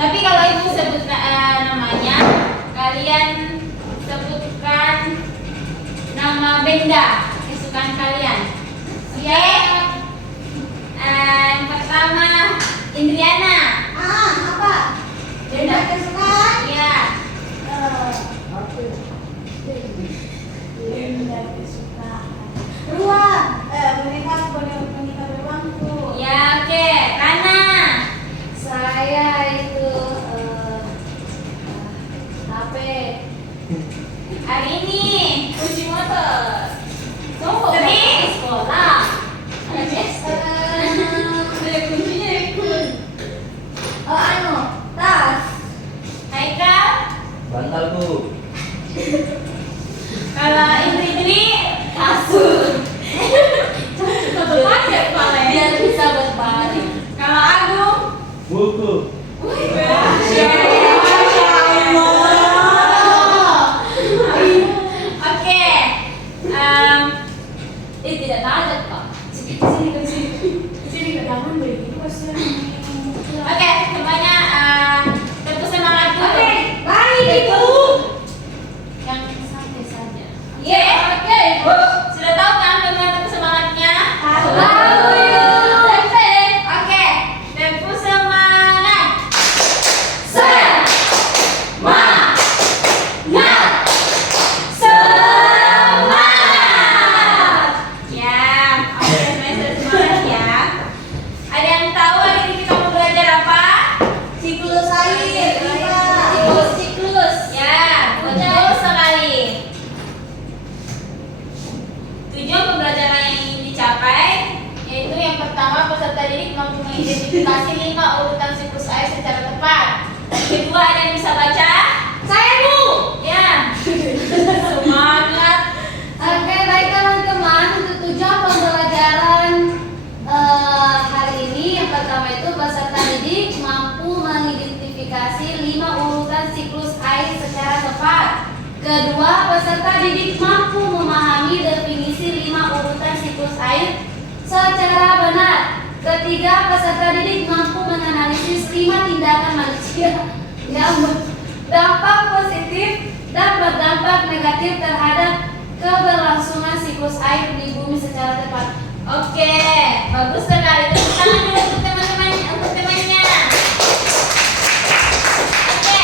Tapi kalau ibu sebut namanya, kalian sebutkan nama benda kesukaan kalian. Oke? Yang pertama Indriana. Apa? Benda kesukaan? Iya. Benda kesukaan. Ruang. Boneka beruangku. Ya, oke. Kana. Saya itu HP. Hari ini Kunci motor. Tri. Sekolah. Kuncinya ikut. Tas. Haikal. Bantalku. Kalau Indri Kasur. Berbalik paling. Biar bisa berbalik. Kalau Agung. Buku. Oke. Tidak ada Pak. Sini ke dalam begini pasnya. Oke, semuanya tepuk semangat dulu. Oke, baik Ibu. Yang santai saja. Iya, oke Ibu. Sudah tahu kan dengan tepuk semangatnya? Tahu Ibu. Oke, tepuk semangat. Ya, oke, semuanya semangat ya. Ada yang tahu hari ini kita mau belajar apa? Siklus air. Siklus. Ya, betul sekali. Tujuan pembelajaran yang ingin dicapai yaitu yang pertama, peserta didik mampu mengidentifikasi 5 urutan siklus air secara tepat. Yang kedua, ada yang bisa baca? Saya Bu. Ya. Semangat. Oke, baik teman-teman, untuk tujuan pembelajaran hari ini yang pertama itu peserta didik mampu mengidentifikasi 5 urutan siklus air secara tepat. Kedua, peserta didik mampu memahami definisi 5 urutan siklus air secara benar. Ketiga, peserta didik mampu menganalisis 5 tindakan manusia yang berdampak positif dan berdampak negatif terhadap keberlangsungan siklus air di bumi secara tepat. Oke, bagus sekali. Tepuk tangan dulu untuk teman-temannya. Oke,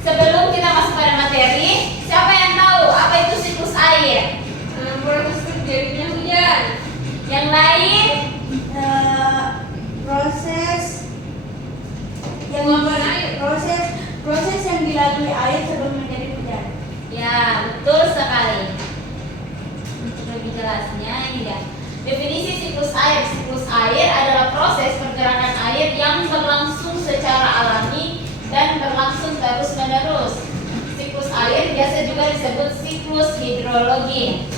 sebelum kita masuk pada materi, siapa yang tahu apa itu siklus air? Proses terjadinya hujan. Yang lain? Proses yang Penguapan air. proses yang dilalui air sebelum menjadi hujan. Ya, betul sekali. Untuk lebih jelasnya, ini dia. Definisi siklus air. Siklus air adalah proses pergerakan air yang berlangsung secara alami dan berlangsung terus-menerus. Siklus air biasa juga disebut siklus hidrologi.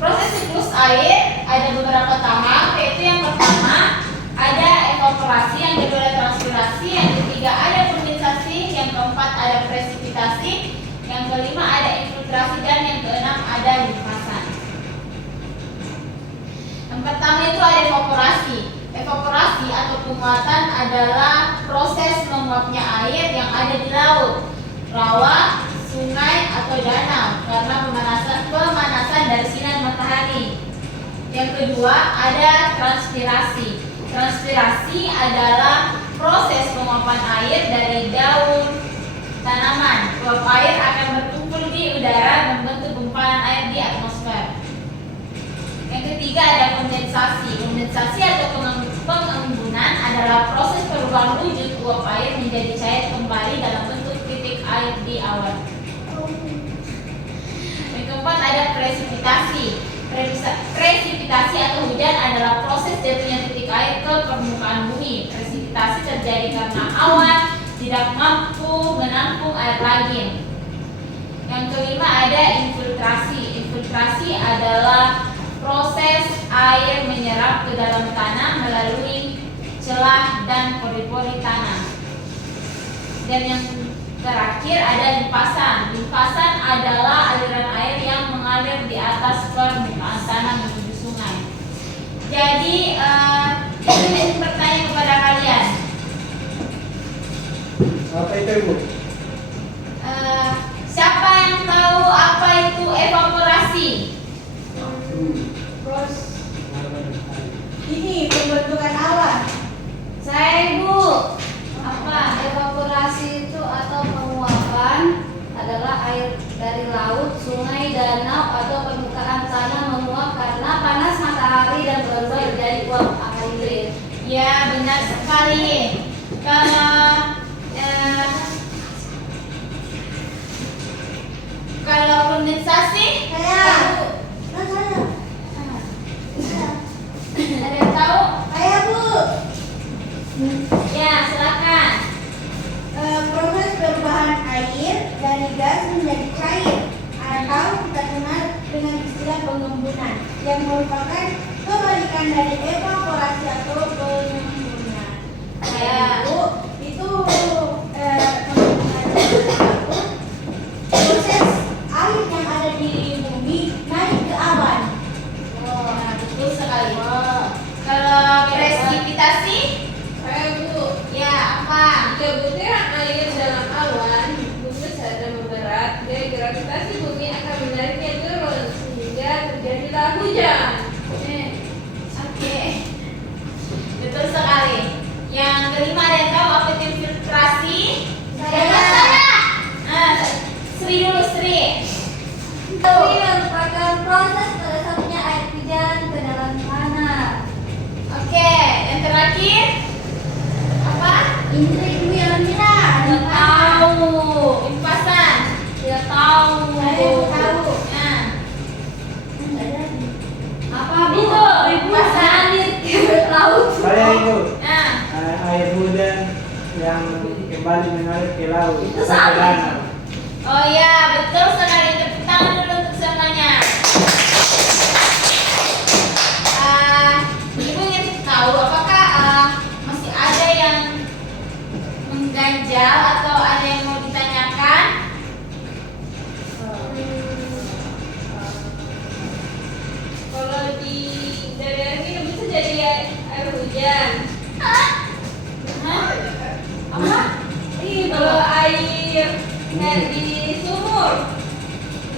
Proses siklus air ada beberapa tahap, yaitu yang pertama ada evaporasi, yang kedua ada transpirasi, yang ketiga ada kondensasi, yang keempat ada presipitasi, yang kelima ada infiltrasi, dan yang keenam ada limpasan. Yang pertama itu ada evaporasi. Evaporasi atau penguatan adalah proses menguapnya air yang ada di laut, rawa, sungai atau danau karena pemanasan dari sinar matahari. Yang kedua ada transpirasi. Transpirasi adalah proses penguapan air dari daun tanaman. Uap air akan berkumpul di udara membentuk gumpalan air di atmosfer. Yang ketiga ada kondensasi. Kondensasi atau pengembunan adalah proses perubahan wujud uap air menjadi cair kembali dalam bentuk titik air di awan. Yang keempat ada presipitasi. Presipitasi atau hujan adalah proses jatuhnya titik air ke permukaan bumi. Presipitasi terjadi karena awan tidak mampu menampung air lagi. Yang kelima ada infiltrasi. Infiltrasi adalah proses air menyerap ke dalam tanah melalui celah dan pori-pori tanah. Dan yang terakhir ada limpasan. Limpasan adalah aliran air yang mengalir di atas permukaan tanah menuju sungai. Jadi, saya ingin bertanya kepada kalian, Bu? Siapa yang tahu apa itu evaporasi? Terus ini pembentukan awan. Saya Ibu. Apa evaporasi itu atau penguapan adalah air dari laut, sungai, danau atau permukaan tanah menguap karena panas matahari dan berubah menjadi uap air. Ya, benar sekali. Kalau kondensasi, Saya. ada yang tahu? Saya Bu. Ya, silakan. Proses perubahan air dari gas menjadi cair atau kita kenal dengan istilah pengembunan yang merupakan kebalikan dari evaporasi atau pengembunan. Ya. Itu pengembunan itu proses air yang ada di bumi naik ke awan. Nah, betul sekali. Kalau presipitasi, Saya Bu, ya apa? jika butiran air dalam awan membesar dan memberat, gaya gravitasi bumi akan menariknya turun sehingga terjadilah hujan. Oke. Betul sekali. Yang kelima, ada yang tahu apa itu infiltrasi? Saya. Sri dulu, Sri. Itu merupakan proses meresapnya air hujan ke dalam tanah. Oke, yang terakhir apa? Indri Bu yang bilang. Tidak tahu. Invasan. Tidak tahu. Saya tahu. Nah, Apa Bu? Itu, Ibu pasang. lanjut ke laut. Saya itu nah. air hujan yang kembali mengalir ke laut. Itu ke sama. danau. Oh ya, betul sekali. Tepuk tangan dulu untuk semuanya. Ibu ingin tahu apakah masih ada yang mengganjal atau ada yang mau ditanyakan? Kalau di dari air minum bisa jadi air hujan. Hah? Apa? Kalau air di sumur,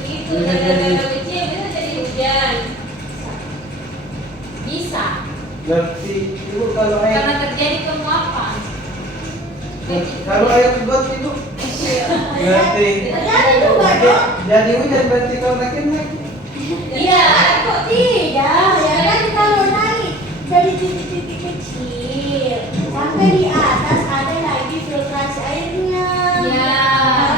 begitu Bisa dari jadi. danau kecil bisa jadi hujan. Bisa. Berarti Ibu kalau air Karena terjadi penguapan. got Ibu berarti Ada juga dong. jadi hujan berarti kalau naik naik. Iya. Kok tidak? Ya kan kalau naik dari titik-titik kecil sampai di atas ada lagi filtrasi airnya. Ya.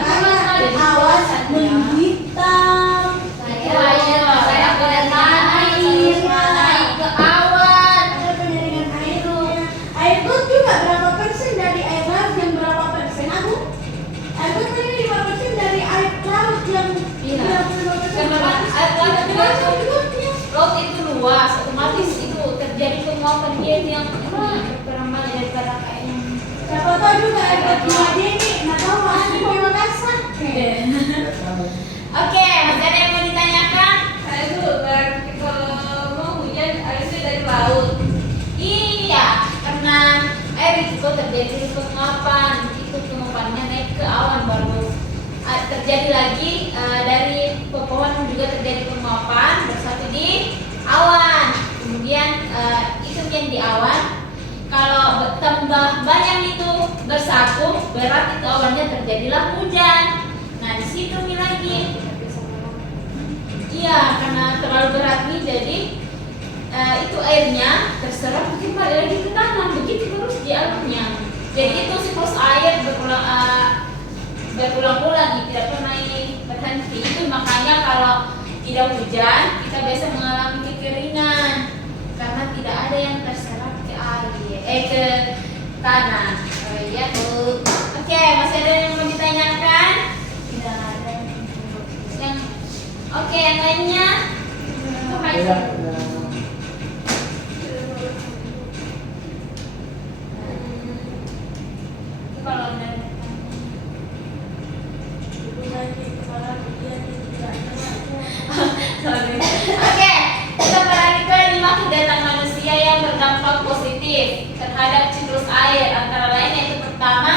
Karena Jadi awan proses, ya. menghitam. Saya boleh naik ke awan. Ada penyaringan airnya. Air got juga berapa persen dari air laut yang berapa persen? Aku air got kan 5% dari air laut yang Iya. 35%. Karena air laut juga itu Gotnya. laut itu luas, otomatis itu terjadi penguapan dia yang berperamai daripada kayak yang Siapa tahu juga air got cuma Deni, nggak tahu asli mau Makassar. Oke, masih ada yang mau ditanyakan? Saya itu berarti kalau mau hujan airnya dari laut. Iya, karena air itu terjadi penguapan, itu penguapannya naik ke awan baru terjadi lagi dari pepohonan juga terjadi penguapan bersatu di awan. Kemudian itu yang di awan. Kalau tambah banyak itu bersatu, berat itu awannya terjadilah hujan. Nah di situ nih lagi. Iya, karena terlalu berat nih jadi itu airnya terserap mungkin balik lagi ke tanah, begitu terus di alamnya. Jadi itu siklus air berulang-ulang, tidak pernah berhenti. Itu makanya kalau tidak hujan kita biasa mengalami kekeringan karena tidak ada yang terserap ke air, ke tanah. Oh iya Bu. Oke, masih ada yang mau ditanyakan? Tidak ada. Yang oke, yang lainnya? Apa Ya, aja? Itu kalau ada. Ibu lagi kepala dia tidak Sorry. Oke, kita beralih ke 5 kegiatan manusia yang berdampak positif terhadap siklus air. Antara lain yaitu pertama,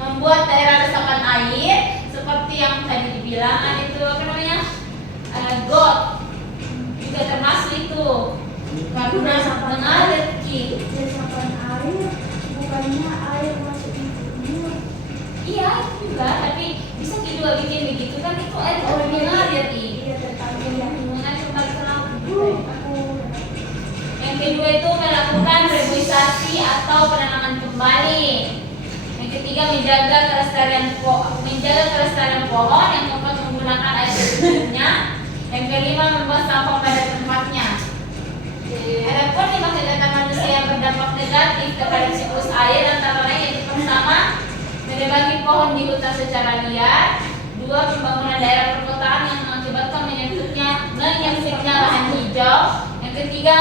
membuat daerah resapan Ragunan mengalir Ki. Resapan air, bukannya air masuk di dunia. Iya itu juga, tapi bisa juga bikin begitu kan itu air mengalir Ki. Iya, tertanggung. Mengalir kembali ke laut. Aku Yang kedua itu melakukan reboisasi atau penanaman kembali. Yang ketiga menjaga kelestarian pohon. Yang keempat menggunakan air secukupnya. Yang kelima membuang sampah pada tempatnya. Adapun lima kegiatan manusia yang berdampak negatif terhadap siklus air antara lain yaitu pertama, menebangi pohon di hutan secara liar. Dua, pembangunan daerah perkotaan yang mengakibatkan menyempitnya lahan hijau. Yang ketiga,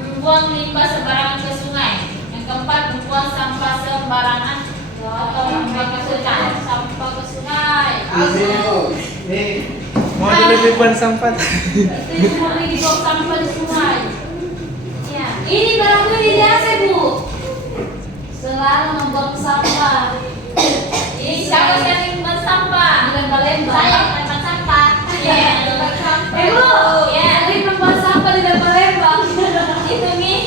membuang limbah sembarangan ke sungai. Yang keempat, membuang sampah sembarangan atau membuang ke hutan. Sampah ke sungai. Nih, mau dilebihkan sampah. Itu murni dibuang sampah di sungai. Ya. Ini barangku ini biasa Bu. Selalu membuang sampah. Ini siapa yang membuang sampah? Lempar-lempar. Saya yang lempar sampah. Iya. Bu, Ya. sering membuang sampah di lempar-lempar. Itu nih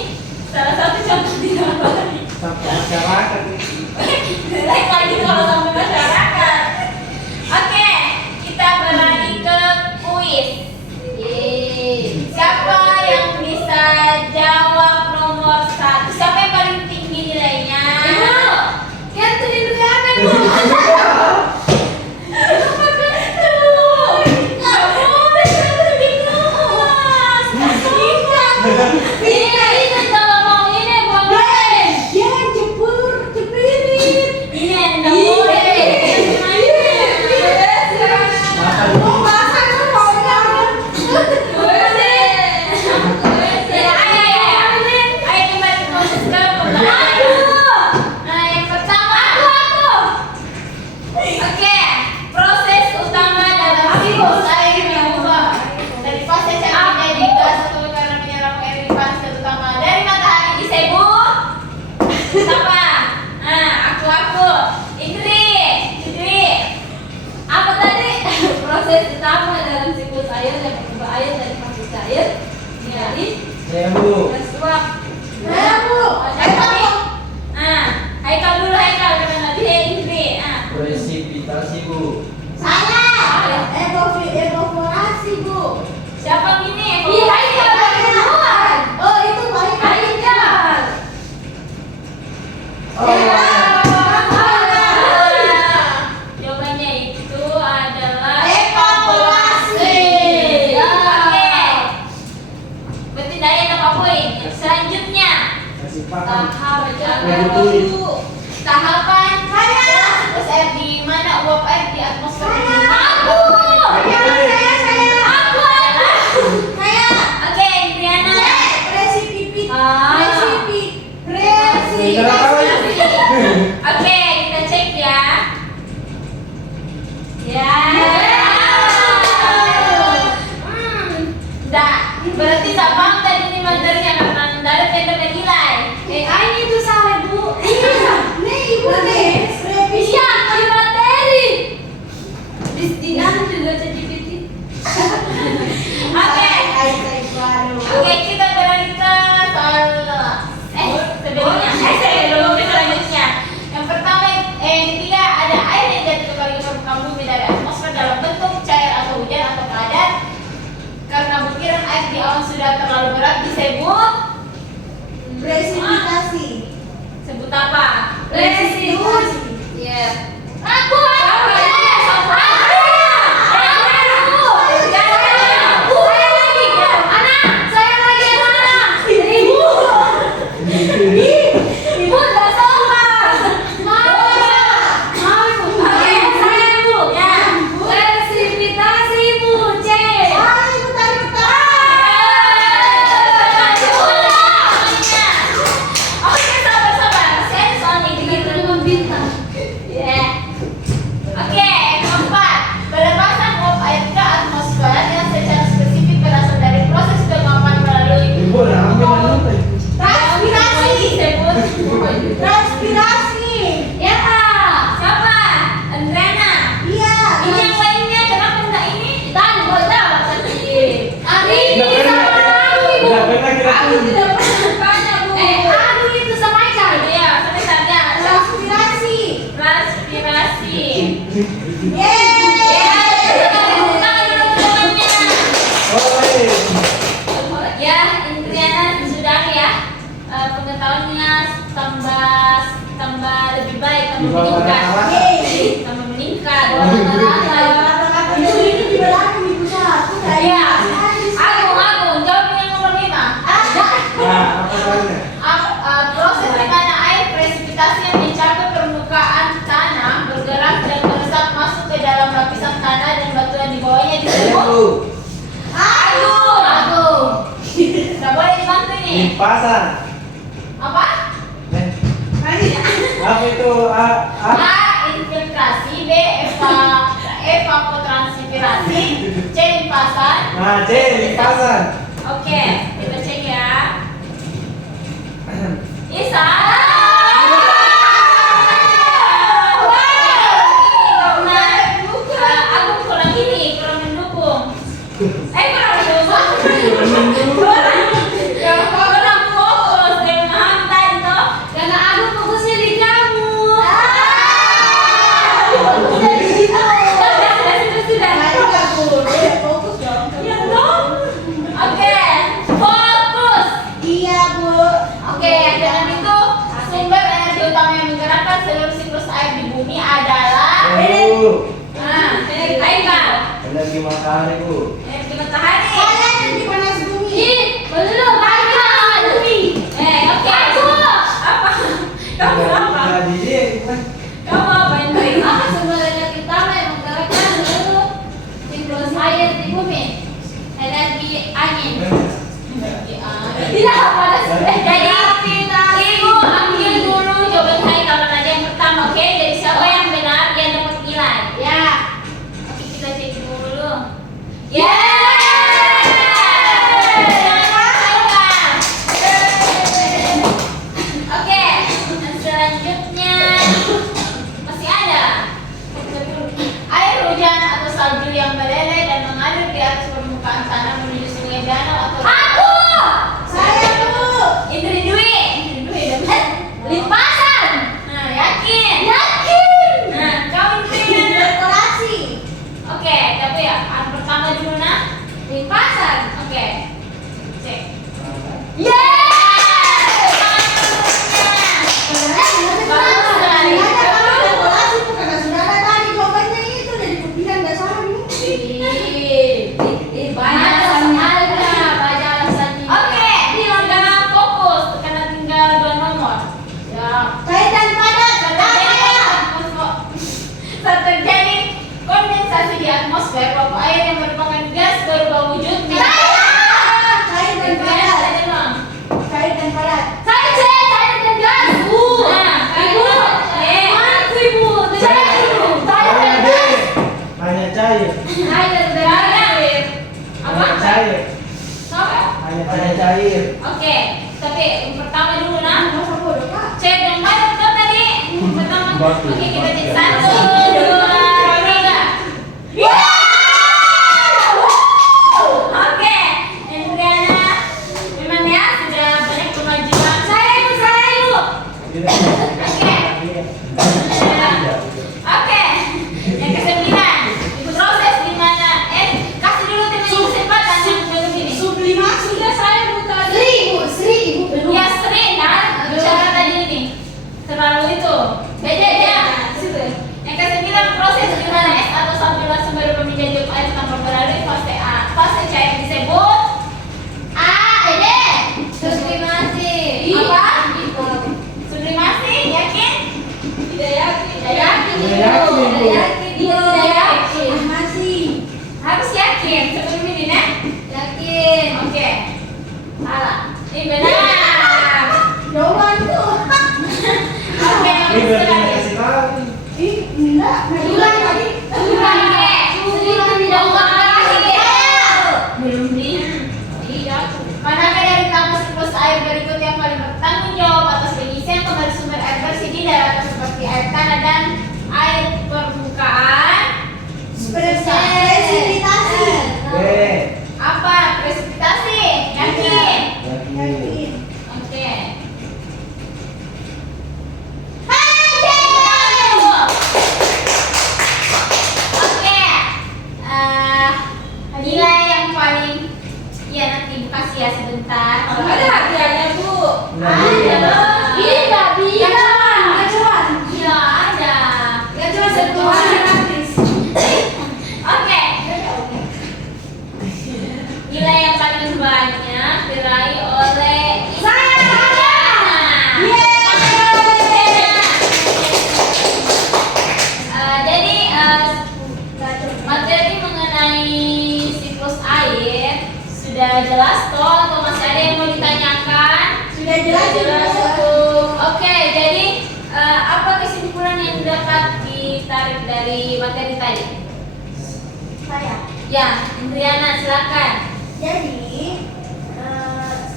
salah satu contoh di Bali. Sampah masyarakat nih. Jelek lagi kalau sampai masyarakat. Oke, kita beralih ke kuis. Yeay. Siapa yang bisa jawab nomor 1? Siapa yang paling tinggi nilainya? Ibu, kan tuh ini apa Bu? Iya, itu kalau mau ini buang main. dia jebur jepirin. Ini yang enggak boleh. Oh, masa lu mau nyamuk? Ayo kembali ke proses ke pembahasan. Nah, yang pertama. Oke, proses utama dalam siklus air berubah dari fase cair menjadi gas atau karena menyerap air di fase terutama dari matahari disebut apa? Nah, aku Indri. Apa tadi? Proses utama dalam siklus air yang berubah air dari fase cair menjadi Saya Bu. gas uap. Saya Bu. Haikal dulu gimana? Dia Indri. Presipitasi Bu. Salah. Evaporasi Bu. Siapa ini? Iya, Haikal dari keluar. Oh, itu baik. Haikal. Jawabannya itu adalah Evaporasi. Oke. Berarti Daya dapat poin. Selanjutnya, Kasih paham. Tahap tahapan dalam siklus air di mana uap air di atmosfer ini. Aku. Saya Oke, Indriana. Oke, kita cek ya. Ya. Berarti sabang tadi ini materinya karena dari tenda nilai. Ini itu salah Bu. Nih Ibu nih. Revisi. Iya, di materi. Di dalam juga ChatGPT. Oke. Baru. Oke, kita beralih ke soal sebelumnya. Sebelum ke selanjutnya. Yang pertama, yang ketiga ada air yang jatuh kembali ke permukaan bumi dari atmosfer dalam bentuk cair atau hujan atau padat. Karena butiran air di awan sudah terlalu berat disebut Presipitasi. sebut apa? Presipitasi. Iya. Aku. Ibu dah salah. Presipitasi Bu. C. Oke, sabar. Saya soalnya gitu. Di bawah meningkat. rata-rata. Yeay. Sama meningkat. Rata-rata itu ini di belakang ibu satu Iya. Agung, jawab yang nomor 5. Nah, apa soalnya? Proses di mana air presipitasi yang mencapai permukaan tanah bergerak dan meresap masuk ke dalam lapisan tanah dan batuan di bawahnya disebut Agung. Tidak boleh dibantu nih. Limpasan. Apa? Apa itu? A. Infiltrasi. B. Evapotranspirasi. C. Limpasan. Nah, C, limpasan. Oke, kita cek ya. Isa. Aku kurang ini, kurang mendukung. Kurang mendukung. Kurang fokus dengan paham tadi toh. Karena aku fokusnya di kamu. Sudah. Fokus dong. Ya dong. Oke, fokus. Iya bu. Oke, dengan itu sumber energi utama yang menggerakkan seluruh siklus air di bumi adalah air Bang. Energi matahari, Bu. Energi matahari. Saya nanti panas bumi. Ih, belum banyak. Oke. Apa? Kamu apa? Jadi dia kan Kamu apa yang baik? Apa sumber energi utama yang menggerakkan seluruh siklus air di bumi? Energi angin. Tidak pada Jadi ibu ambil dulu jawaban Haikal dan Nadia yang pertama, oke? Jadi siapa yang benar dia dapat nilai. Ya. Oke, kita cek dulu. Oke, dan selanjutnya masih ada air hujan atau salju yang meleleh dan mengalir di atas permukaan tanah menuju sungai, danau atau Saya bu. Indri Dwi dapat limpasan. Nah, yakin. Nah, kau Indri. Dekorasi. Oke, tapi ya, yang pertama dulu nah. Limpasan. Oke. Cek. Bagus sekali. Dekorasi bu karena sudah ada tadi jawabannya itu dari pilihan nggak salah nih. Banyak alasannya, banyak alasannya. Oke, sekarang fokus karena tinggal 2 nomor. Ya. Kaitan padat. Saat terjadi kondensasi di atmosfer, uap air yang merupakan gas berubah wujud menjadi Kaitan gas. padat. Ada doang. Kaitan padat. Saya dan gas. Nah, Ibu. Aku ibu. Saya dulu. Saya D. Hanya cair. Saya dan Cair. Apa? Hanya cair. Apa? Hanya cair. Oke, tapi yang pertama dulu nah. Masa bodoh kak? Cek yang mana betul tadi? Pertama. Batu. Oke, kita cek 1, 2, 3. Oke, Indriana, memang ya sudah banyak kemajuan. Saya ibu. Oke, yang ke-9 itu proses di mana kasih dulu teman kesempatan yang begini. Sublimasi. Sudah saya buka. Sri ibu belum. Ya sering kan bicara tadi ini terlalu itu beda ya. Yang ke-9 proses di mana es atau sampingan sumber menjadi air tanpa melalui fase A. Fase cair disebut Sublimasi. apa? Sublimasi, yakin? Tidak yakin. Tidak yakin. Tidak yakin, Bu. Tidak yakin. Tidak yakin. Masih. Harus yakin sebelum ini nah. Yakin. Oke. Salah. Ini benar. Jawabanku. Oke, yang Ini berarti ke-9. kasih tahu. Ih, enggak. Bulan tadi. Bulan tidak Belum di. Iya. Manakah dari tamu siklus air berikut yang paling bertanggung jawab atas pengisian kembali sumber air bersih di daratan seperti air tanah dan air permukaan? Presipitasi. B. Apa? Presipitasi. Yakin? Yakin. Oke. Oke. menarik dari materi tadi? Saya. Ya, Indriana silakan. Jadi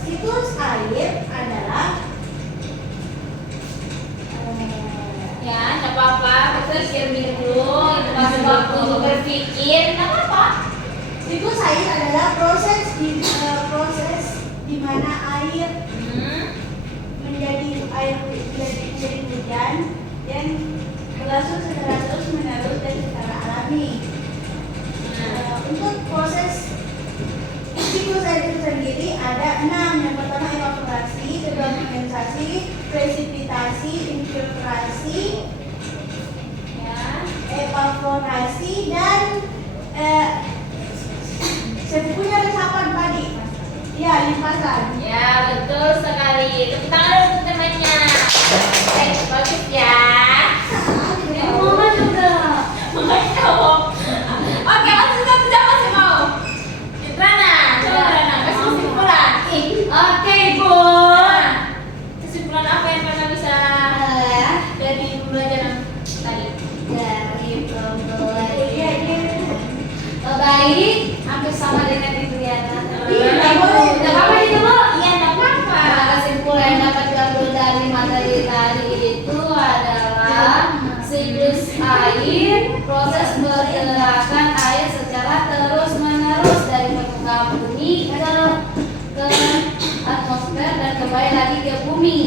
siklus air adalah Ya, nggak apa-apa. Berpikir dulu. Itu masih waktu untuk berpikir. Nggak apa-apa. siklus air adalah proses di mana air menjadi hujan yang berlangsung secara terus menerus dan secara alami. Untuk proses siklus air itu sendiri ada 6. Yang pertama evaporasi, kedua kondensasi, presipitasi, infiltrasi, Ya. evaporasi, dan sepupunya resapan tadi. Ya, limpasan. Ya, betul sekali. Tepuk tangan untuk temannya. Bagus ya. Mama juga. Oke, langsung satu jam masih mau. Rana, coba Rana, kasih kesimpulan. Oke, Bu. Kesimpulan apa yang Rana bisa dari pembelajaran tadi? Dari pembelajaran baik, hampir sama dengan Indriana. Iya, nggak boleh. Nggak apa-apa itu, Bu. Iya, nggak apa-apa. Nah, kesimpulan yang dapat diambil dari materi tadi itu adalah siklus air, proses pergerakan air secara terus menerus dari permukaan bumi ke atmosfer dan kembali lagi ke bumi.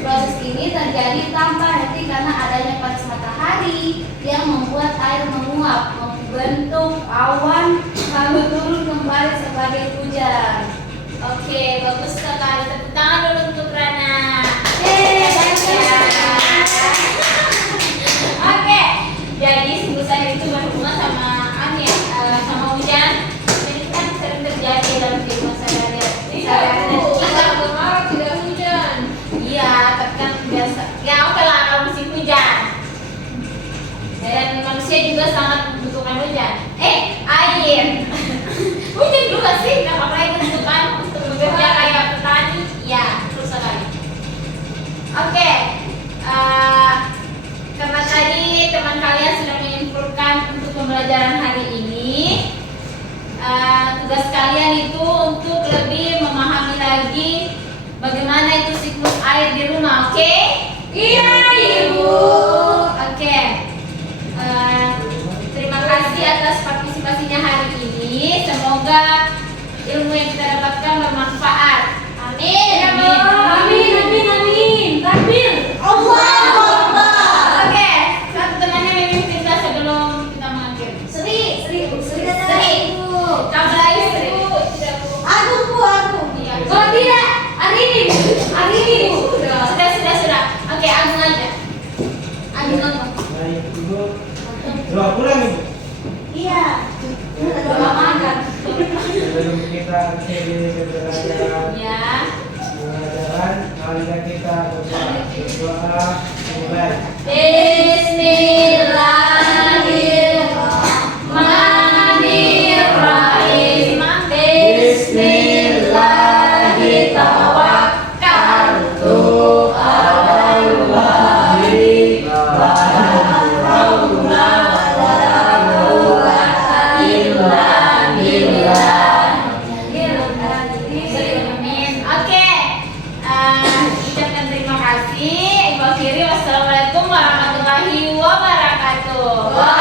Proses ini terjadi tanpa henti karena adanya panas matahari yang membuat air menguap, membentuk awan, lalu turun kembali sebagai hujan. Oke, bagus sekali. Tepuk tangan dulu untuk Rana. Oke, jadi siklus air itu berhubungan sama sama hujan. Jadi kan sering terjadi dalam kehidupan sehari-hari. Kita kemarau tidak hujan. Iya, tapi kan biasa. Ya oke lah kalau musim hujan. Dan manusia juga sangat membutuhkan hujan. Air. Hujan juga sih, nggak apa-apa itu butuhkan untuk bekerja kayak petani. Ya, betul sekali. Oke, karena tadi teman kalian sudah menyimpulkan untuk pembelajaran hari ini, tugas kalian itu untuk lebih memahami lagi bagaimana itu siklus air di rumah, oke? Iya, Ibu. Oke. Terima kasih atas partisipasinya hari ini. Semoga ilmu yang kita dapatkan bermanfaat. Amin. Amin, amin, amin. Takbir. Allahu Akbar. Oke, satu temannya memimpin kita sebelum kita mengakhiri. Sri. Sri. Coba lagi Sri. Aku. Iya. Oh tidak, hari ini, Bu. Sudah. Oke, Agung aja. Agung ngomong. Baik, Ibu. Doa pulang, Ibu. Iya. Doa makan. Sebelum kita akhiri pembelajaran, Ya. marilah kita berdoa. Mulai. Bismillahirrahmanirrahim. Bismillahirrahmanirrahim. Oke, ucapkan terima kasih. Ibu akhiri, wassalamualaikum warahmatullahi wabarakatuh.